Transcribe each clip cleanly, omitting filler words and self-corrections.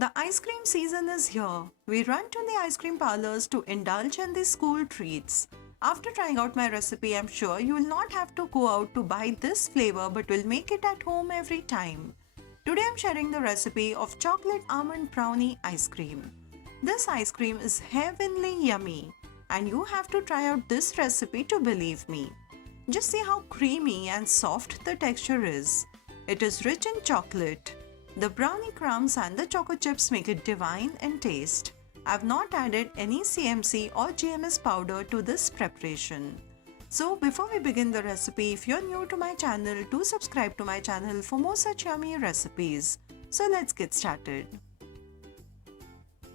The ice cream season is here. We run to the ice cream parlors to indulge in the school treats. After trying out my recipe, I'm sure you will not have to go out to buy this flavor but will make it at home every time. Today I'm sharing the recipe of chocolate almond brownie ice cream. This ice cream is heavenly yummy and you have to try out this recipe to believe me. Just see how creamy and soft the texture is. It is rich in chocolate. The brownie crumbs and the choco chips make it divine in taste. I've not added any CMC or GMS powder to this preparation. So before we begin the recipe, if you're new to my channel, do subscribe to my channel for more such yummy recipes. So let's get started.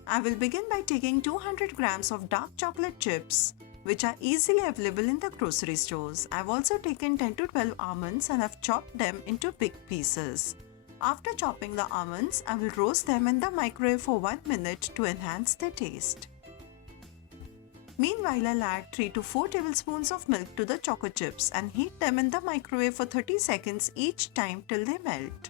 I will begin by taking 200 grams of dark chocolate chips, which are easily available in the grocery stores. I've also taken 10 to 12 almonds and I've chopped them into big pieces. After chopping the almonds, I will roast them in the microwave for 1 minute to enhance their taste. Meanwhile, I'll add 3 to 4 tablespoons of milk to the choco chips and heat them in the microwave for 30 seconds each time till they melt.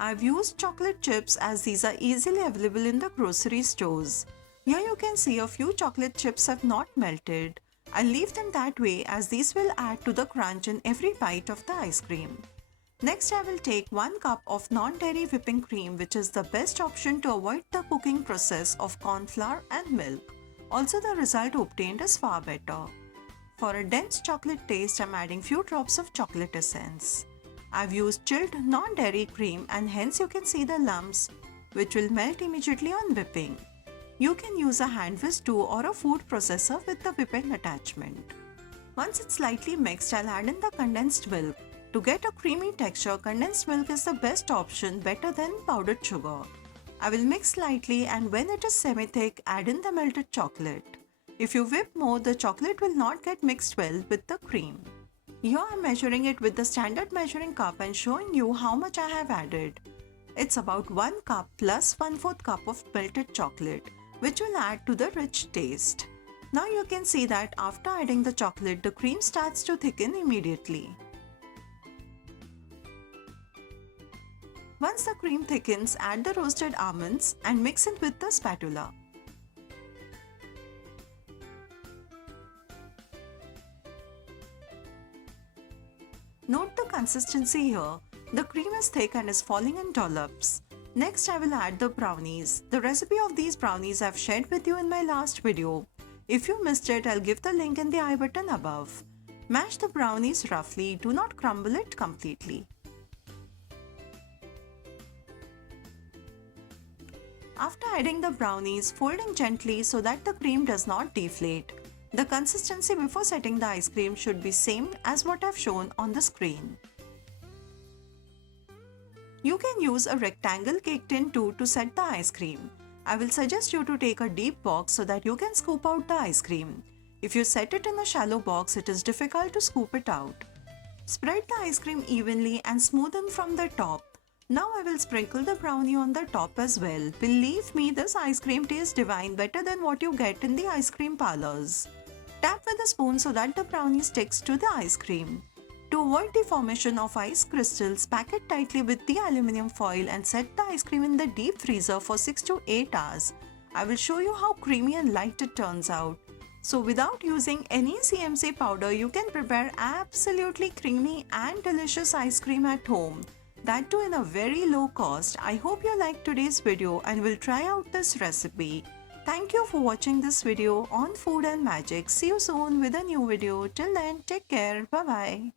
I've used chocolate chips as these are easily available in the grocery stores. Here you can see a few chocolate chips have not melted. I'll leave them that way as these will add to the crunch in every bite of the ice cream. Next, I will take 1 cup of non-dairy whipping cream, which is the best option to avoid the cooking process of corn flour and milk. Also, the result obtained is far better. For a dense chocolate taste, I'm adding few drops of chocolate essence. I've used chilled non-dairy cream and hence you can see the lumps which will melt immediately on whipping. You can use a hand whisk too or a food processor with the whipping attachment. Once it's slightly mixed, I'll add in the condensed milk. To get a creamy texture, condensed milk is the best option, better than powdered sugar. I will mix slightly and when it is semi-thick, add in the melted chocolate. If you whip more, the chocolate will not get mixed well with the cream. Here I'm measuring it with the standard measuring cup and showing you how much I have added. It's about 1 cup plus 1/4 cup of melted chocolate, which will add to the rich taste. Now you can see that after adding the chocolate, the cream starts to thicken immediately. Once the cream thickens, add the roasted almonds and mix it with the spatula. Note the consistency here. The cream is thick and is falling in dollops. Next, I will add the brownies. The recipe of these brownies I've shared with you in my last video. If you missed it, I'll give the link in the I button above. Mash the brownies roughly, do not crumble it completely. After adding the brownies, fold in gently so that the cream does not deflate. The consistency before setting the ice cream should be same as what I've shown on the screen. You can use a rectangle cake tin too to set the ice cream. I will suggest you to take a deep box so that you can scoop out the ice cream. If you set it in a shallow box, it is difficult to scoop it out. Spread the ice cream evenly and smoothen from the top. Now I will sprinkle the brownie on the top as well. Believe me, this ice cream tastes divine, better than what you get in the ice cream parlors. Tap with a spoon so that the brownie sticks to the ice cream. To avoid the formation of ice crystals, pack it tightly with the aluminium foil and set the ice cream in the deep freezer for 6 to 8 hours. I will show you how creamy and light it turns out. So without using any CMC powder, you can prepare absolutely creamy and delicious ice cream at home. That too in a very low cost. I hope you liked today's video and will try out this recipe. Thank you for watching this video on Food and Magic. See you soon with a new video. Till then, take care. Bye bye.